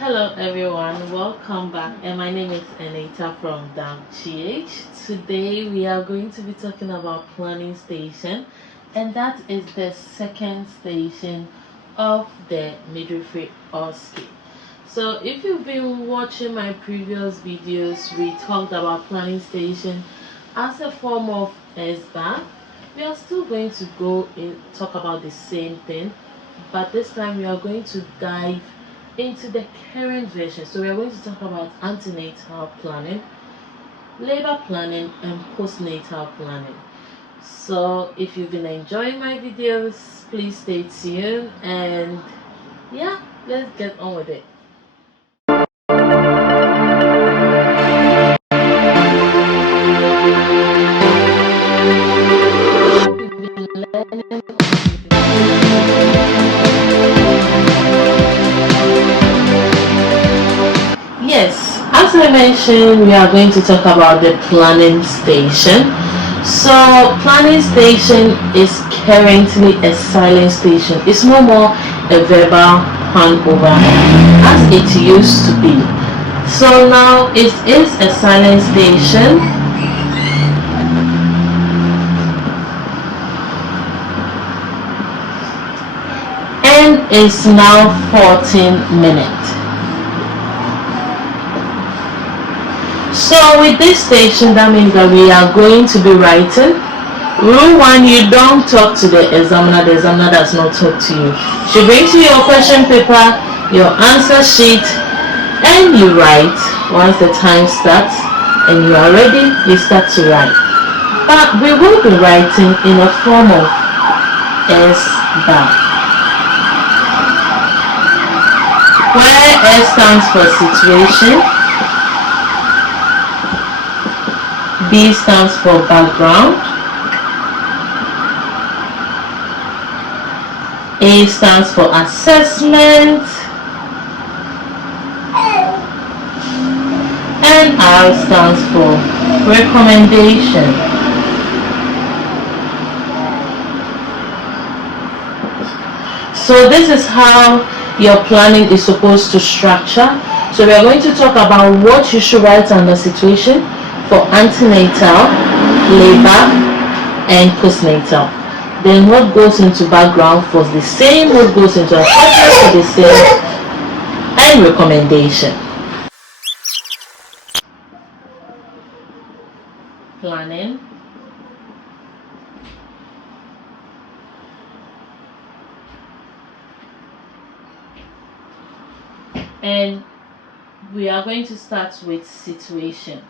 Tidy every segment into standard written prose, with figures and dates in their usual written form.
Hello everyone, welcome back, and my name is Anita from GH. Today we are going to be talking about planning station, and that is the second station of the midwifery Osce. So if you've been watching my previous videos, we talked about planning station as a form of SBA. We are still going to go in talk about the same thing, but this time we are going to dive into the current version. So we are going to talk about antenatal planning, labor planning, and postnatal planning. So if you've been enjoying my videos, please stay tuned, and yeah, let's get on with it. Yes, as I mentioned, we are going to talk about the planning station. So, planning station is currently a silent station. It's no more a verbal handover as it used to be. So now it is a silent station. And it's now 14 minutes. So with this station, that means that we are going to be writing. Rule 1, you don't talk to the examiner does not talk to you. She brings you your question paper, your answer sheet, and you write. Once the time starts and you are ready, you start to write. But we will be writing in a form of S bar, where S stands for situation, B stands for background, A stands for assessment, and R stands for recommendation. So this is how your planning is supposed to structure. So we are going to talk about what you should write under situation for antenatal, labor, and postnatal. Then what goes into background for the same, what goes into assessment for the same, and recommendation. Planning, and we are going to start with situation.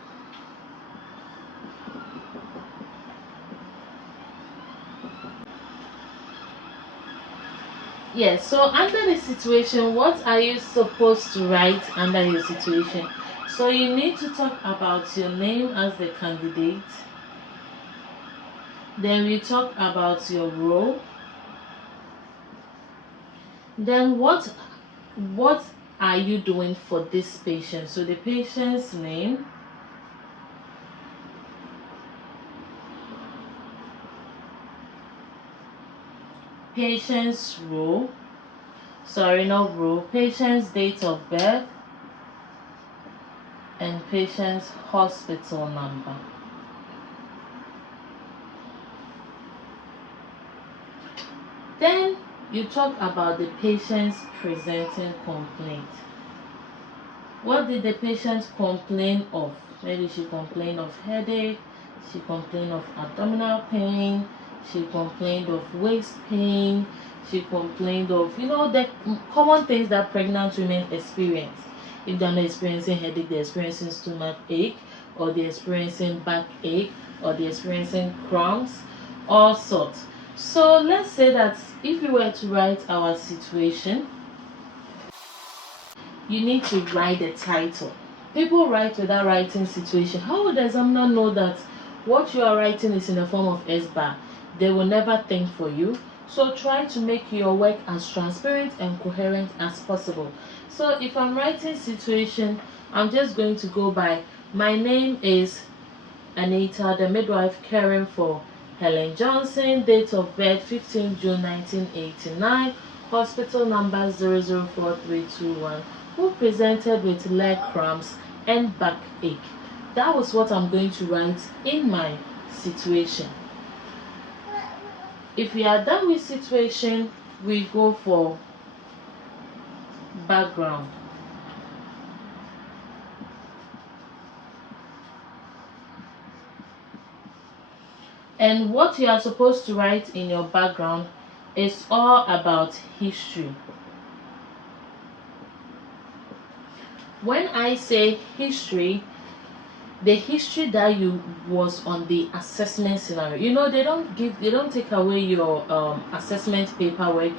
Yes, so under the situation, what are you supposed to write under your situation? So you need to talk about your name as the candidate. Then we talk about your role. Then what are you doing for this patient? So the patient's name, patient's role, patient's date of birth, and patient's hospital number. Then you talk about the patient's presenting complaint. What did the patient complain of? Maybe she complained of headache, she complained of abdominal pain, she complained of waist pain, she complained of, the common things that pregnant women experience. If they're not experiencing headache, they're experiencing stomach ache, or they're experiencing back ache, or they're experiencing cramps, all sorts. So let's say that if we were to write our situation, you need to write the title. People write without writing situation. How would the examiner know that what you are writing is in the form of S-bar? They will never think for you. So try to make your work as transparent and coherent as possible. So if I'm writing situation, I'm just going to go by, my name is Anita, the midwife caring for Helen Johnson, date of birth 15 June 1989, hospital number 004321, who presented with leg cramps and backache. That was what I'm going to write in my situation. If we are done with situation, we go for background. And what you are supposed to write in your background is all about history. When I say history, the history that you was on the assessment scenario, you know, they don't take away your assessment paperwork.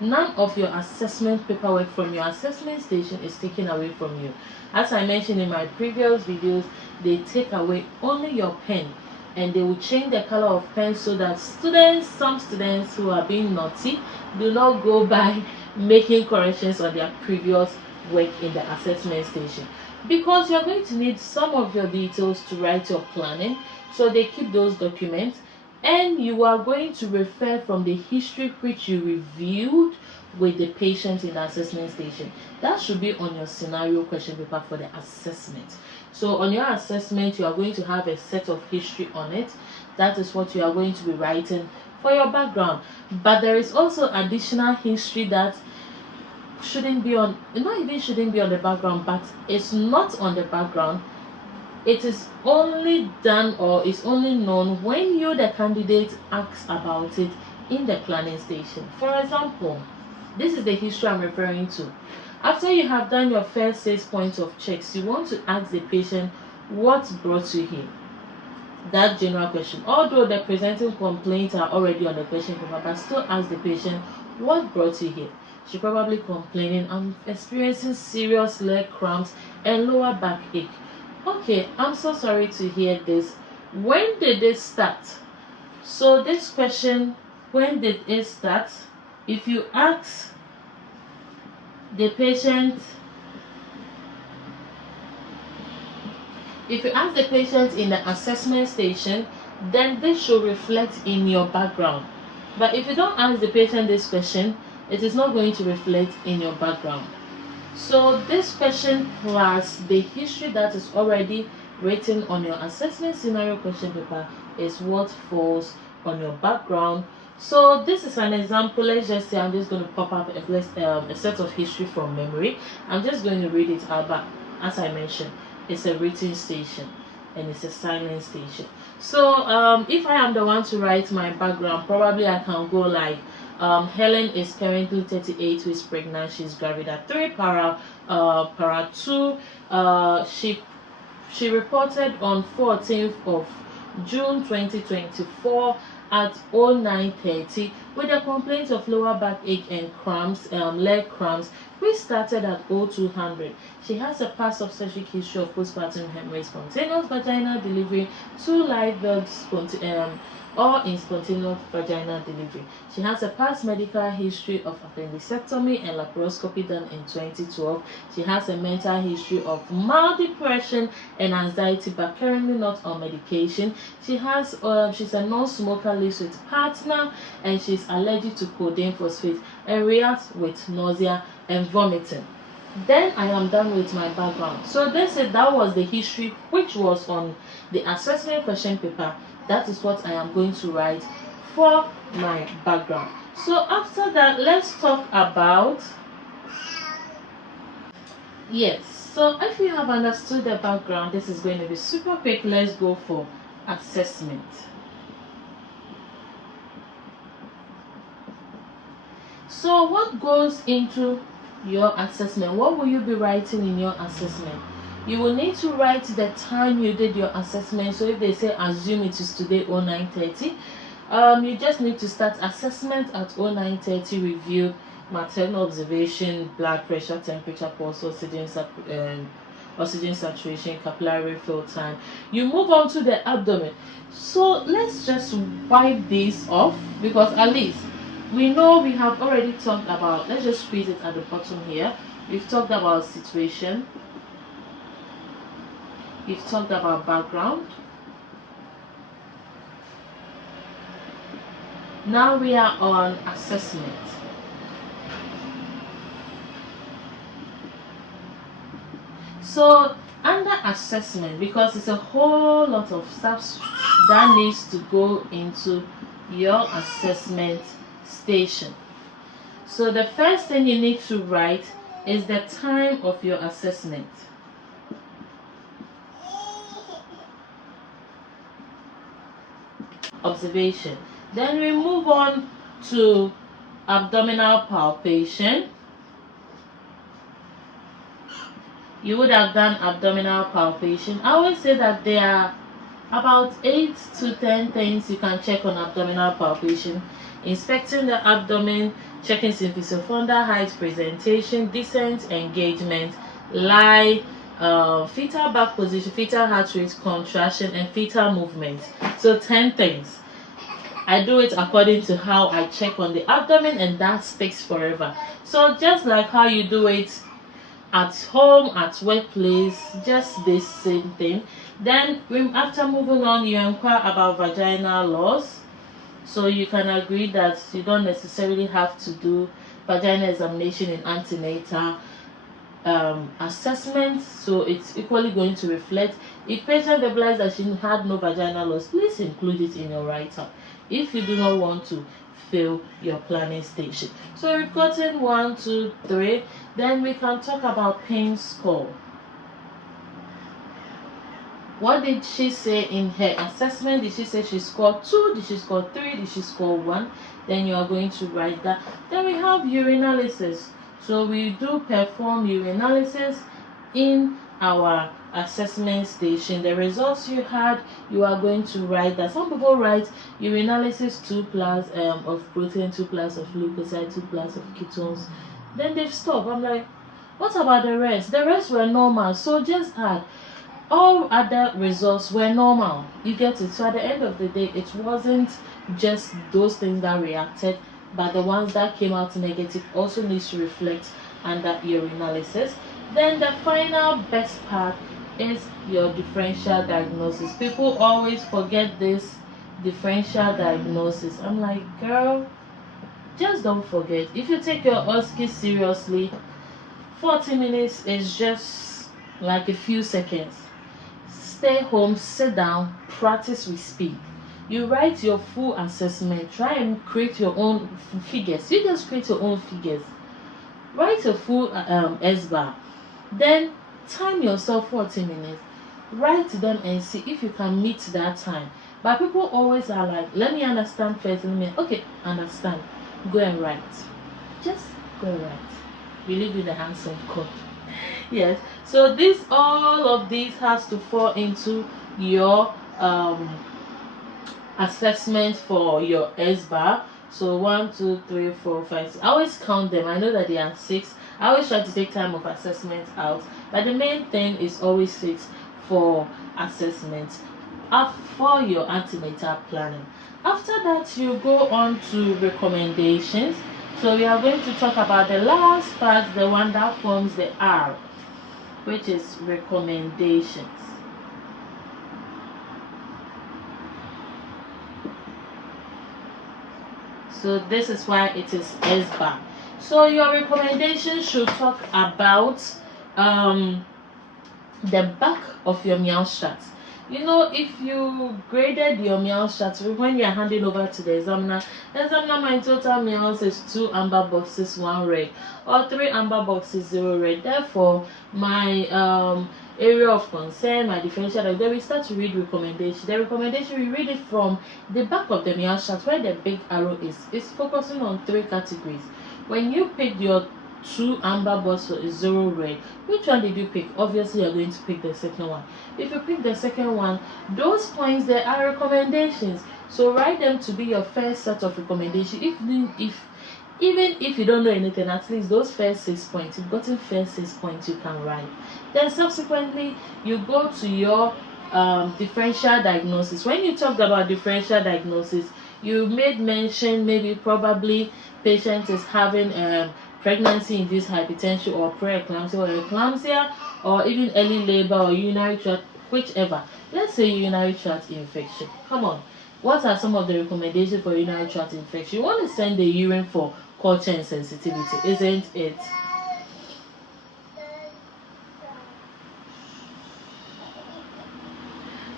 None of your assessment paperwork from your assessment station is taken away from you. As I mentioned in my previous videos, they take away only your pen, and they will change the color of pen so that some students who are being naughty do not go by making corrections on their previous work in the assessment station, because you're going to need some of your details to write your planning. So they keep those documents, and you are going to refer from the history which you reviewed with the patient in the assessment station. That should be on your scenario question paper for the assessment. So on your assessment, you are going to have a set of history on it. That is what you are going to be writing for your background. But there is also additional history that shouldn't be on, not even shouldn't be on the background, but it's not on the background. It is only done, or is only known when you, the candidate, asks about it in the planning station. For example, this is the history I'm referring to. After you have done your first 6 points of checks, you want to ask the patient what brought you here. That general question, although the presenting complaints are already on the question paper, but still ask the patient what brought you here. She probably complaining, I'm experiencing serious leg cramps and lower backache. Okay, I'm so sorry to hear this. When did it start? So this question, when did it start? If you ask the patient, in the assessment station, then this should reflect in your background. But if you don't ask the patient this question, it is not going to reflect in your background. So this question plus the history that is already written on your assessment scenario question paper is what falls on your background. So this is an example. Let's just say I'm just going to pop up a set of history from memory. I'm just going to read it out, but as I mentioned, it's a written station and it's a silent station. So if I am the one to write my background, probably I can go like, Helen is currently 38 weeks pregnant. She's gravid at 3 para 2. She reported on 14th of June 2024 at 09:30 with a complaint of lower backache and cramps, leg cramps, which started at 0200. She has a past obstetric history of postpartum hemorrhage, spontaneous vaginal delivery, 2 live births, or in spontaneous vaginal delivery. She has a past medical history of appendectomy and laparoscopy done in 2012. She has a mental history of mild depression and anxiety, but currently not on medication. She's a non-smoker, lives with partner, and she's allergic to codeine phosphate and reacts with nausea and vomiting. Then I am done with my background. So that was the history which was on the assessment question paper. That is what I am going to write for my background. So after that, let's talk about, yes, so if you have understood the background, this is going to be super quick. Let's go for assessment. So what goes into your assessment? What will you be writing in your assessment? You will need to write the time you did your assessment. So if they say assume it is today 09:30, you just need to start assessment at 09:30, review maternal observation, blood pressure, temperature, pulse, oxygen saturation, capillary fill time. You move on to the abdomen. So let's just wipe this off, because at least we know we have already talked about, let's just squeeze it at the bottom here. We've talked about situation. We've talked about background. Now we are on assessment. So under assessment, because it's a whole lot of stuff that needs to go into your assessment station. So the first thing you need to write is the time of your assessment. Observation. Then we move on to abdominal palpation. You would have done abdominal palpation. I always say that there are about 8 to 10 things you can check on abdominal palpation. Inspecting the abdomen, checking symphysiofundal height, presentation, descent, engagement, lie, fetal back position, fetal heart rate, contraction, and fetal movement. So 10 things. I do it according to how I check on the abdomen, and that sticks forever. So just like how you do it at home, at workplace, just this same thing. Then after moving on, you inquire about vaginal loss. So you can agree that you don't necessarily have to do vaginal examination in antenatal assessment, so it's equally going to reflect. If patient replies that she had no vaginal loss, please include it in your write-up if you do not want to fail your planning station. So we've gotten 1, 2, 3. Then we can talk about pain score. What did she say in her assessment? Did she say she scored 2? Did she score 3? Did she score 1? Then you are going to write that. Then we have urinalysis. So we do perform urinalysis in our assessment station. The results you had, you are going to write that. Some people write urinalysis 2 plus of protein, 2 plus of leukocyte, 2 plus of ketones. Then they've stopped. I'm like, what about the rest? The rest were normal. So just add. All other results were normal. You get it? So at the end of the day, it wasn't just those things that reacted, but the ones that came out negative also needs to reflect under urinalysis. Then the final best part is your differential diagnosis. People always forget this differential diagnosis. I'm like, girl, just don't forget. If you take your Osce seriously, 40 minutes is just like a few seconds. Stay home, sit down, practice with speed. You write your full assessment. Try and create your own figures. You just create your own figures. Write a full S-bar. Then time yourself 40 minutes. Write them and see if you can meet that time. But people always are like, let me understand first. Okay, understand. Go and write. Just go and write. We leave in the hands of God. Yes, so this, all of these has to fall into your assessment for your S-bar. So 1, 2, 3, 4, 5, 6. I always count them. I know that they are 6. I always try to take time of assessment out, but the main thing is always 6 for assessment for your antenatal planning. After that, you go on to recommendations. So we are going to talk about the last part, the one that forms the R, which is recommendations. So this is why it is S-bar. So your recommendation should talk about the back of your meal chart. You know, if you graded your meal chart when you are handing over to the examiner, my total meals is 2 amber boxes, 1 red, or 3 amber boxes, 0 red. Therefore, my area of concern, my differential, then we start to read recommendation. The recommendation, we read it from the back of the meal chart where the big arrow is. It's focusing on 3 categories. When you pick your 2 amber boxes, 0 red, which one did you pick? Obviously you're going to pick the second one. If you pick the second one, those points, there are recommendations, so write them to be your first set of recommendations. Even if you don't know anything, at least those first 6 points, you've gotten first 6 points you can write. Then subsequently you go to your differential diagnosis. When you talked about differential diagnosis, you made mention maybe probably patient is having pregnancy-induced hypertension or preeclampsia or eclampsia or even early labor or urinary tract, whichever. Let's say urinary tract infection. Come on, what are some of the recommendations for urinary tract infection? You want to send the urine for culture and sensitivity, isn't it?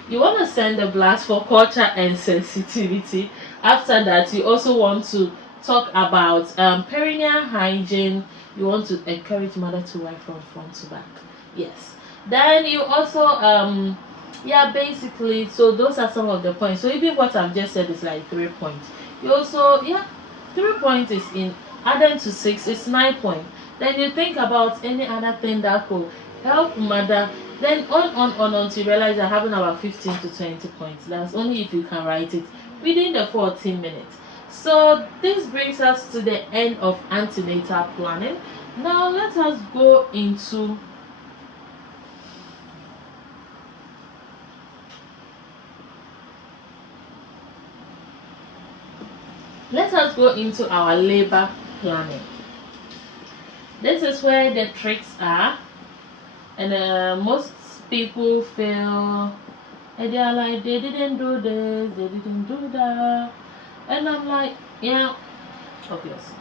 You want to send the blast for culture and sensitivity. After that, you also want to talk about perineal hygiene. You want to encourage mother to wipe from front to back. Yes. Then you also yeah, basically, so those are some of the points. So even what I've just said is like 3 points. You also, yeah, 3 points is in adding to 6 is 9 points. Then you think about any other thing that could help mother. Then on until you realize you're having about 15 to 20 points. That's only if you can write it within the 14 minutes. So this brings us to the end of antenatal planning. Now let us go into our labor planning. This is where the tricks are, and most people feel they are like they didn't do this, they didn't do that, and I'm like, yeah, obviously.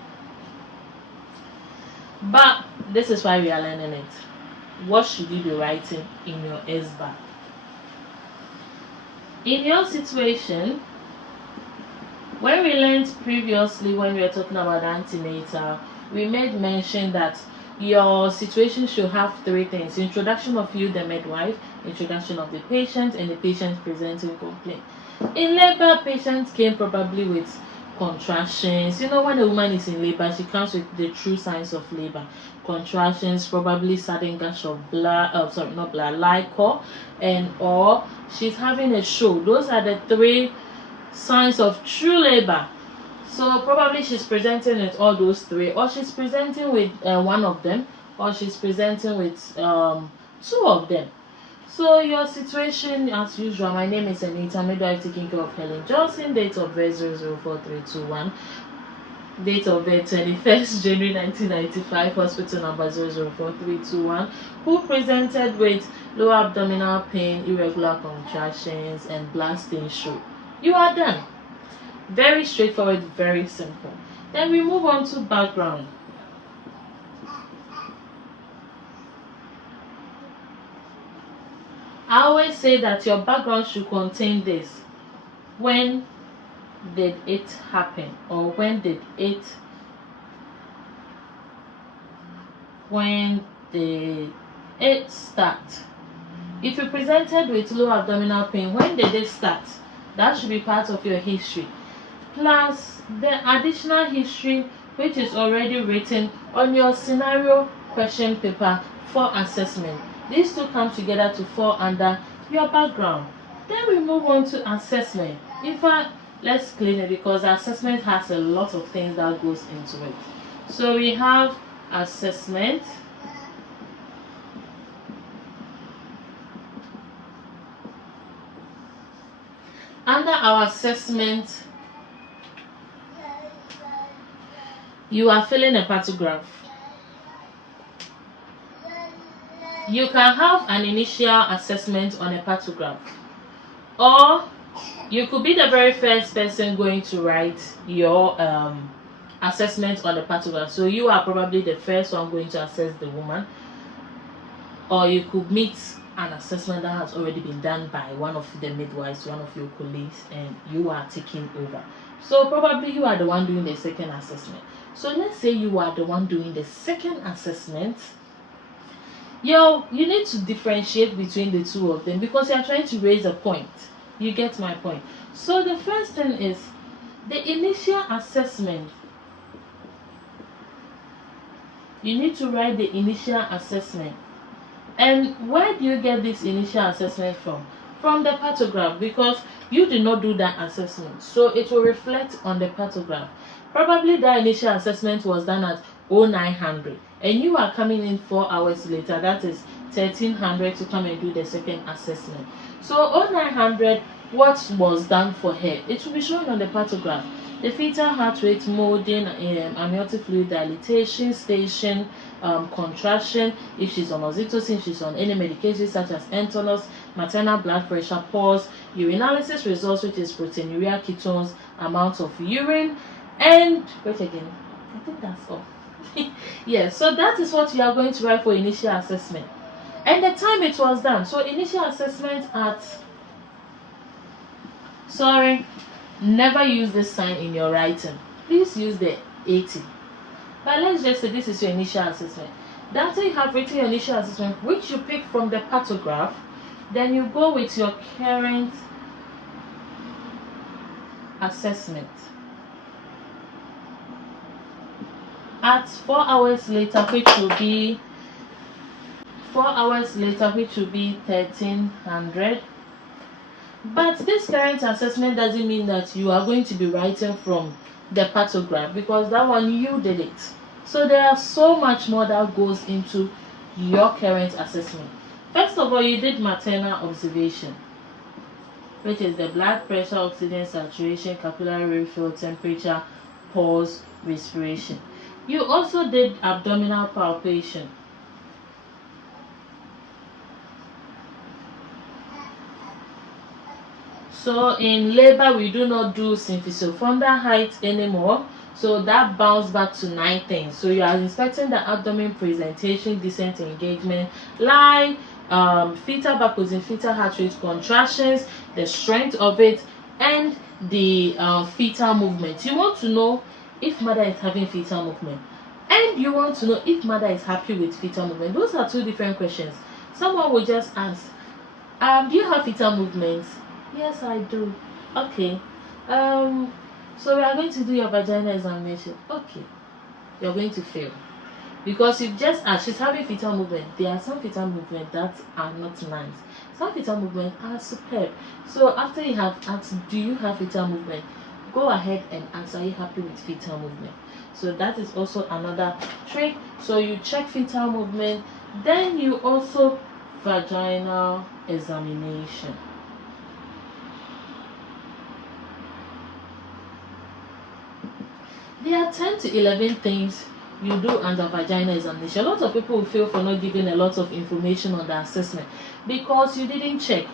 But this is why we are learning it. What should you be writing in your SBAR? In your situation, when we learned previously when we were talking about antenatal, we made mention that your situation should have 3 things: introduction of you, the midwife, introduction of the patient, and the patient presenting complaint. In labor, patients came probably with contractions. You know, when a woman is in labor, she comes with the true signs of labor: contractions, probably sudden gush of blood, not blood, liquor, and or she's having a show. Those are the 3 signs of true labor. So probably she's presenting with all those 3, or she's presenting with one of them, or she's presenting with 2 of them. So your situation, as usual, my name is Anita, midwife taking care of Helen Johnson, date of birth 004321, date of birth 21st January 1995, hospital number 004321, who presented with lower abdominal pain, irregular contractions, and blasting show. You are done. Very straightforward, very simple. Then we move on to background. I always say that your background should contain this: when did it happen, or when did it start. If you presented with low abdominal pain, when did it start? That should be part of your history, plus the additional history which is already written on your scenario question paper for assessment. These 2 come together to fall under your background. Then we move on to assessment. In fact, let's clean it, because assessment has a lot of things that goes into it. So we have assessment, under our assessment you are filling a paragraph. You can have an initial assessment on a paragraph, or you could be the very first person going to write your assessment on the paragraph. So you are probably the first one going to assess the woman, or you could meet an assessment that has already been done by one of the midwives, one of your colleagues, and you are taking over. So probably you are the one doing the second assessment. So let's say you are the one doing the second assessment. You need to differentiate between the 2 of them, because you are trying to raise a point. You get my point? So the first thing is the initial assessment. You need to write the initial assessment. And where do you get this initial assessment from? From the paragraph, because you did not do that assessment, so it will reflect on the paragraph. Probably that initial assessment was done at 0900, and you are coming in 4 hours later, that is 1300, to come and do the second assessment. So 0900, what was done for her, it will be shown on the paragraph: the fetal heart rate, molding, amniotic fluid dilatation, station, contraction, if she's on oxytocin, if she's on any medication such as Entonos, maternal blood pressure, pulse, urinalysis results, which is proteinuria, ketones, amount of urine, and wait again, I think that's all. Yes, so that is what you are going to write for initial assessment, and the time it was done. So initial assessment at Sorry, never use this sign in your writing. Please use the 80. But let's just say this is your initial assessment. After you have written your initial assessment, which you pick from the pathograph, then you go with your current assessment. At 4 hours later, which will be 1300. But this current assessment doesn't mean that you are going to be writing from the pathograph, because that one you did it. So there are so much more that goes into your current assessment. First of all, you did maternal observation, which is the blood pressure, oxygen saturation, capillary refill, temperature, pulse, respiration. You also did abdominal palpation. So in labor, we do not do symphysiofundal height anymore. So that bounced back to 9 things. So you are inspecting the abdomen presentation, decent engagement, lie, fetal backwards and fetal heart rate contractions, the strength of it, and the fetal movement. You want to know if mother is having fetal movement, and you want to know if mother is happy with fetal movement. Those are 2 different questions. Someone will just ask, do you have fetal movements? Yes, I do. Okay. So we are going to do your vaginal examination. Okay. You're going to fail, because you've just asked, she's having fetal movement. There are some fetal movements that are not nice. Some fetal movements are superb. So after you have asked, do you have fetal movement? Go ahead and ask, are you happy with fetal movement? So that is also another trick. So you check fetal movement, then you also vaginal examination. There are 10 to 11 things you do under vaginal examination. A lot of people will feel for not giving a lot of information on the assessment because you didn't check.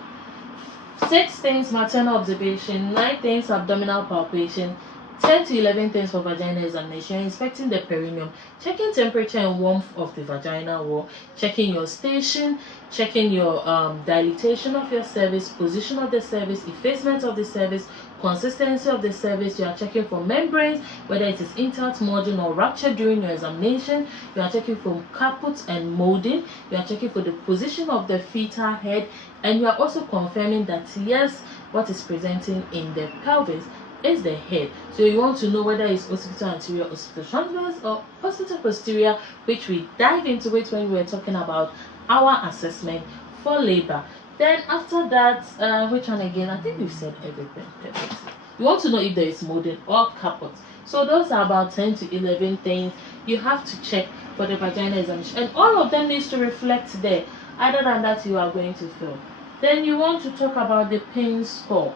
6 things maternal observation, 9 things abdominal palpation, 10 to 11 things for vaginal examination. You're inspecting the perineum, checking temperature and warmth of the vaginal wall, checking your station, checking your dilatation of your cervix, position of the cervix, effacement of the cervix, consistency of the cervix. You are checking for membranes, whether it is intact, margin or rupture during your examination. You are checking for caput and molding. You are checking for the position of the fetal head, and you are also confirming that yes, what is presenting in the pelvis is the head. So you want to know whether it's occipital anterior, occipital transverse, or occipital posterior, which we dive into it when we were talking about our assessment for labor. Then after that, which one again? I think we've said everything perfectly. You want to know if there is molding or caput. So those are about 10 to 11 things you have to check for the vaginal examination, and all of them needs to reflect there. Other than that, you are going to fail. Then you want to talk about the pain score.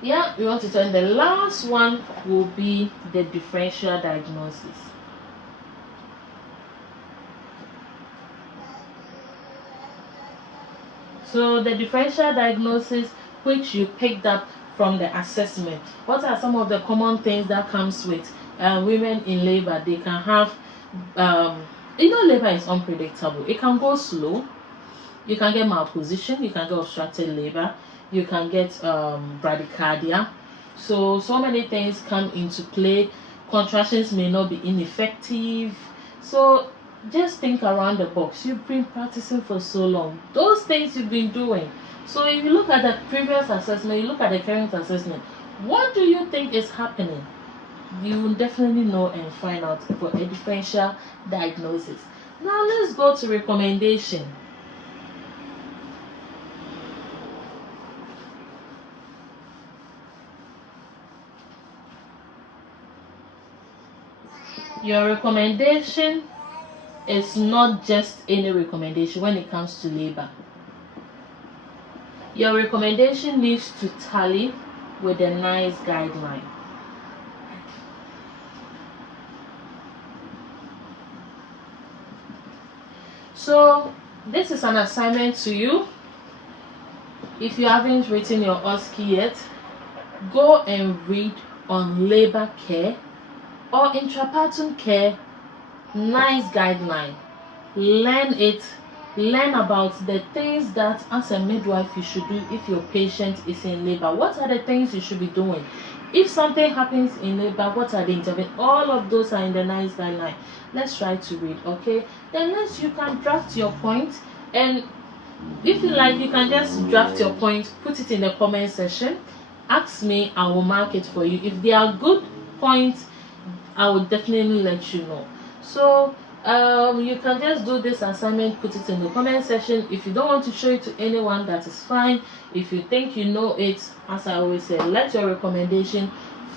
Yeah, we want to tell, and the last one will be the differential diagnosis. So the differential diagnosis, which you picked up from the assessment. What are some of the common things that comes with women in labor? They can have, labor is unpredictable. It can go slow. You can get malposition. You can get obstructed labor. You can get bradycardia. So many things come into play. Contractions may not be ineffective. So just think around the box. You've been practicing for so long. Those things you've been doing. So if you look at the previous assessment, you look at the current assessment, what do you think is happening? You will definitely know and find out for a differential diagnosis. Now let's go to recommendation. Your recommendation is not just any recommendation when it comes to labor. Your recommendation needs to tally with a nice guideline. So this is an assignment to you. If you haven't written your Osce yet, go and read on labor care or intrapartum care. Nice guideline. Learn it, learn about the things that as a midwife you should do if your patient is in labor. What are the things you should be doing? If something happens in labor, what are the interventions? All of those are in the NICE guideline. Let's try to read, okay? Then next, you can draft your point, and if you like, you can just draft your point, put it in the comment section, ask me, I will mark it for you. If they are good points, I will definitely let you know. So you can just do this assignment, put it in the comment section. If you don't want to show it to anyone, that is fine. If you think you know it, as I always say, let your recommendation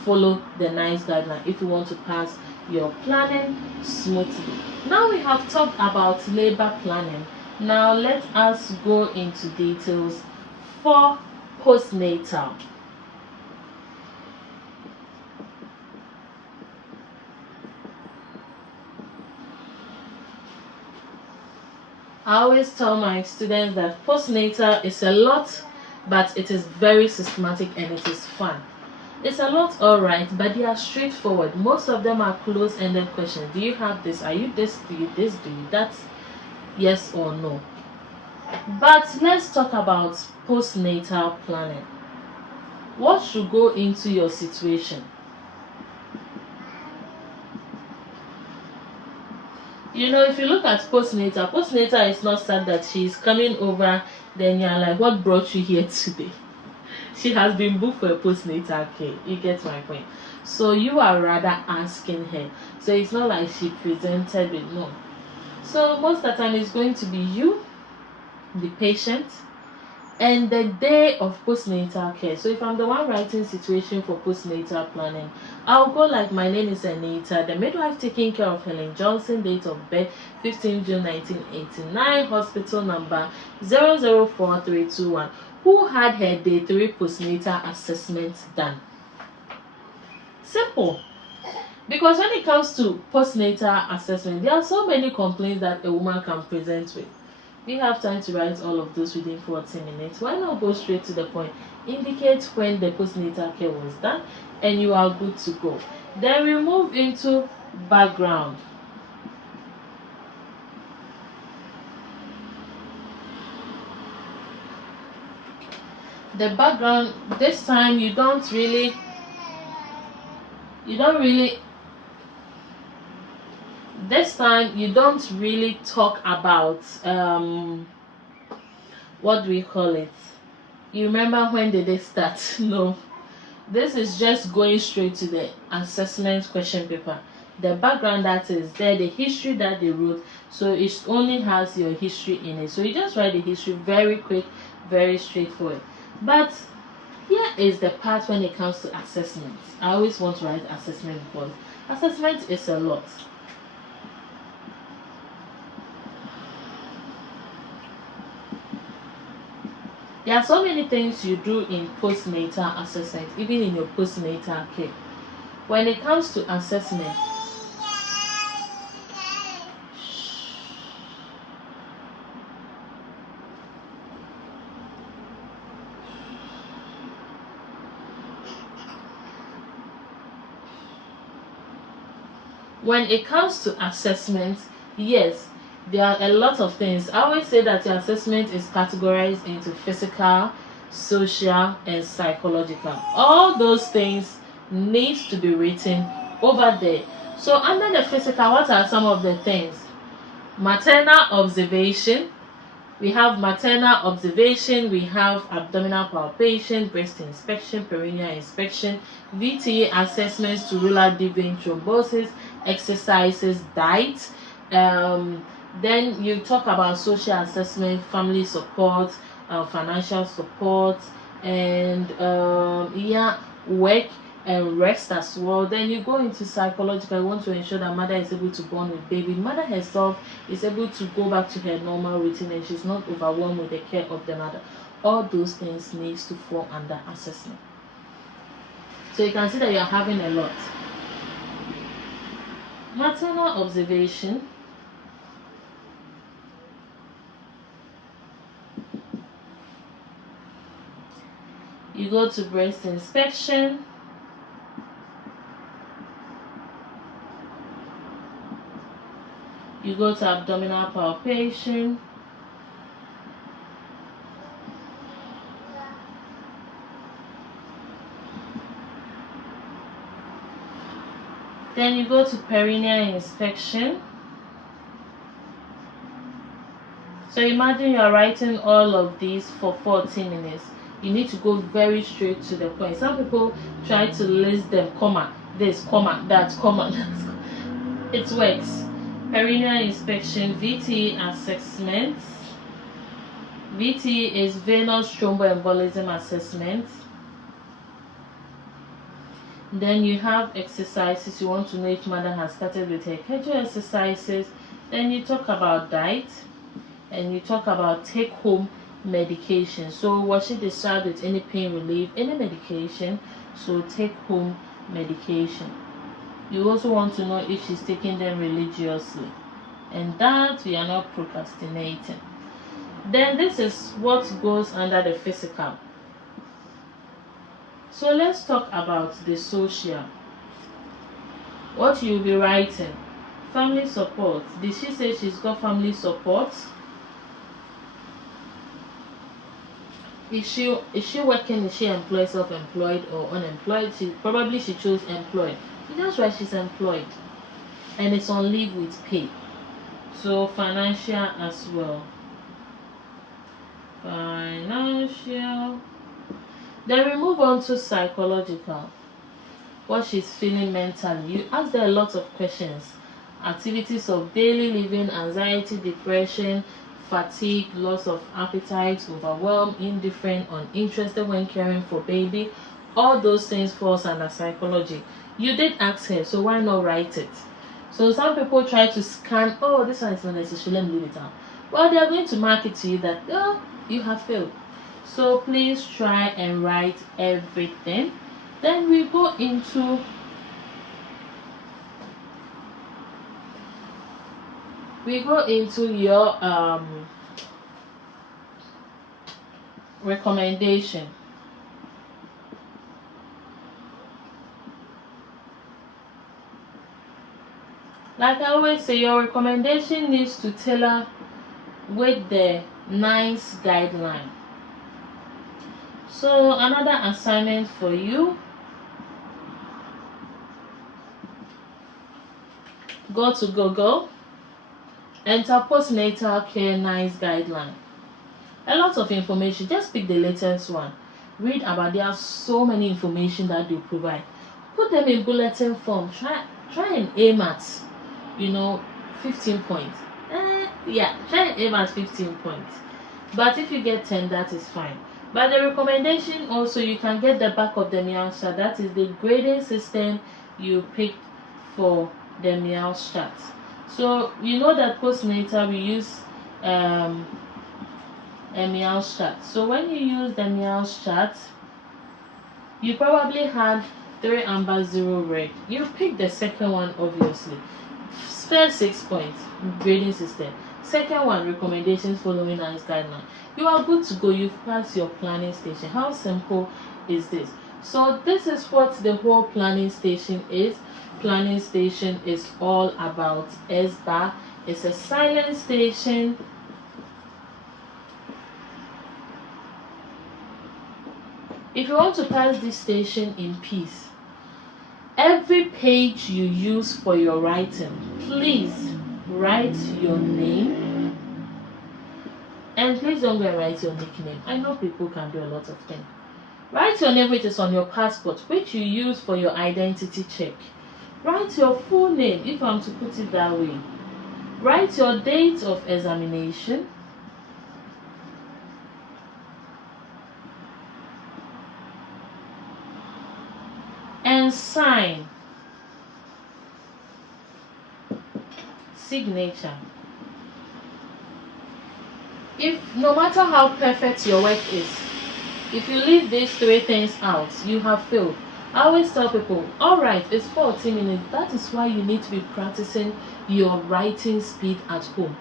follow the NICE guideline if you want to pass your planning smoothly. Now we have talked about labor planning. Now let us go into details for postnatal. I always tell my students that postnatal is a lot, but it is very systematic and it is fun. It's a lot, alright, but they are straightforward. Most of them are close-ended questions. Do you have this? Are you this? Do you this? Do you that? Yes or no? But let's talk about postnatal planning. What should go into your situation? You know, if you look at postnatal is not sad that she's coming over, then you're like, what brought you here today? She has been booked for a postnatal care. You get my point. So you are rather asking her. So it's not like she presented with no. So most of the time it's going to be you, the patient, and the day of postnatal care. So if I'm the one writing situation for postnatal planning, I'll go like, my name is Anita, the midwife taking care of Helen Johnson, date of birth 15 June 1989, hospital number 004321, who had her day 3 postnatal assessment done. Simple. Because when it comes to postnatal assessment, there are so many complaints that a woman can present with. We have time to write all of those within 40 minutes. Why not go straight to the point? Indicate when the postnatal care was done and you are good to go. Then we move into background. The background, this time you don't really talk about what do we call it? You remember when did they start? No. This is just going straight to the assessment question paper. The background that is there, the history that they wrote, so it only has your history in it. So you just write the history, very quick, very straightforward. But here is the part when it comes to assessment. I always want to write assessment because assessment is a lot. There are so many things you do in postnatal assessment, even in your postnatal care. When it comes to assessment, yes, there are a lot of things. I always say that your assessment is categorized into physical, social, and psychological. All those things needs to be written over there. So under the physical, what are some of the things? Maternal observation. We have maternal observation, we have abdominal palpation, breast inspection, perineal inspection, VTA assessments to rule out deep vein thrombosis, exercises, diet. Then you talk about social assessment, family support, financial support, and work and rest as well. Then you go into psychological. You want to ensure that mother is able to bond with baby. Mother herself is able to go back to her normal routine and she's not overwhelmed with the care of the mother. All those things needs to fall under assessment. So you can see that you are having a lot. Maternal observation. You go to breast inspection. You go to abdominal palpation. Then you go to perineal inspection. So imagine you are writing all of these for 40 minutes. You need to go very straight to the point. Some people try to list them, comma, this, comma, that, comma, that. It works. Perineal inspection, VT assessment. VT is venous thromboembolism assessment. Then you have exercises. You want to know if mother has started with her cardio exercises. Then you talk about diet, and you talk about take-home medication. So was she discharged with any pain relief, any medication? So take-home medication. You also want to know if she's taking them religiously, and that we are not procrastinating. Then this is what goes under the physical. So let's talk about the social. What you'll be writing. Family support. Did she say she's got family support? Is she working? Is she employed, self-employed, or unemployed? She chose employed. That's why she's employed, and it's on leave with pay. So financial as well. Financial. Then we move on to psychological. What she's feeling mentally. You ask her a lot of questions. Activities of daily living, anxiety, depression, fatigue, loss of appetite, overwhelmed, indifferent, uninterested when caring for baby. All those things falls under psychology. You did ask her, so why not write it? So some people try to scan, oh, this one is unnecessary, let me leave it out. Well, they are going to mark it to you that, oh, you have failed. So please try and write everything. Then we go into your recommendation. Like I always say, your recommendation needs to tailor with the NICE guideline. So another assignment for you. Go to Google, enter postnatal care NICE guideline. A lot of information. Just pick the latest one. Read about. There are so many information that they provide. Put them in bulletin form. Try and aim at 15 points. Try and aim at 15 points. But if you get 10, that is fine. But the recommendation also, you can get the back of the Meowstat. That is the grading system you pick for the Meowstat. So you know that postnatal we use a Meowstat. So when you use the Meowstat, you probably had 3 amber, 0 red. You pick the second one, obviously. First 6 points, grading system. Second one, recommendations following NICE guideline. You are good to go. You've passed your planning station. How simple is this? So this is what the whole planning station is. Planning station is all about SBAR. It's a silent station. If you want to pass this station in peace, every page you use for your writing, please write your name, and please don't go and write your nickname. I know people can do a lot of things. Write your name, which is on your passport, which you use for your identity check. Write your full name, if I'm to put it that way. Write your date of examination. And sign. Signature. No matter how perfect your work is, if you leave these 3 things out, you have failed. I always tell people, alright, it's 40 minutes. That is why you need to be practicing your writing speed at home.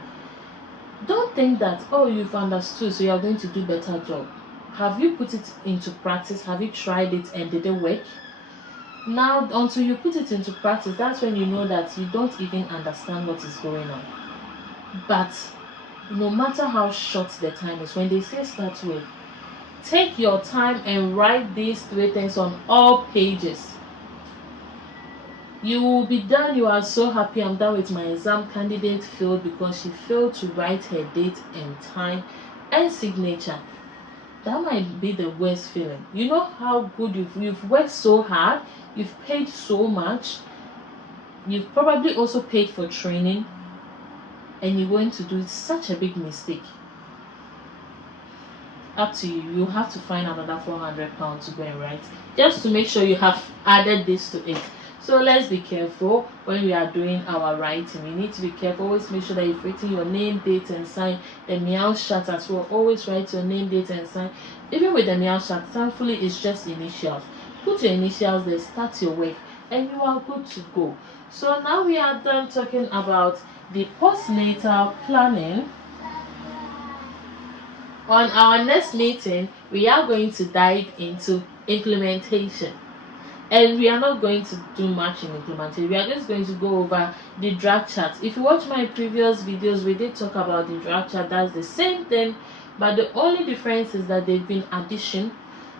Don't think that, oh, you've understood, so you're going to do better job. Have you put it into practice? Have you tried it and did it work? Now, until you put it into practice, that's when you know that you don't even understand what is going on. But no matter how short the time is, when they say start with, take your time and write these 3 things on all pages. You will be done. You are so happy. I'm done with my exam. Candidate failed because she failed to write her date and time and signature. That might be the worst feeling. You know how good you've worked so hard, you've paid so much, you've probably also paid for training, and you're going to do such a big mistake. Up to you. You have to find another £400 to go and write, just to make sure you have added this to it. So let's be careful when we are doing our writing. We need to be careful. Always make sure that you've written your name, date, and sign. The meow shot as well. Always write your name, date, and sign. Even with the meow shot, thankfully it's just initials. Put your initials there, start your work, and you are good to go. So now we are done talking about the postnatal planning. On our next meeting, we are going to dive into implementation. And we are not going to do much in implementation. We are just going to go over the drag chart. If you watch my previous videos, we did talk about the drag chart. That's the same thing, but the only difference is that they've been addition.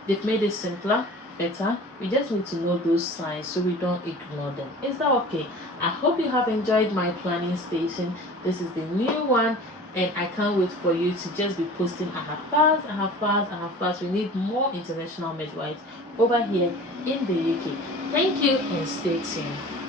They've made it simpler, better. We just need to know those signs so we don't ignore them. Is that okay? I hope you have enjoyed my planning station. This is the new one, and I can't wait for you to just be posting. I have passed. We need more international midwives over here in the UK. Thank you and stay tuned.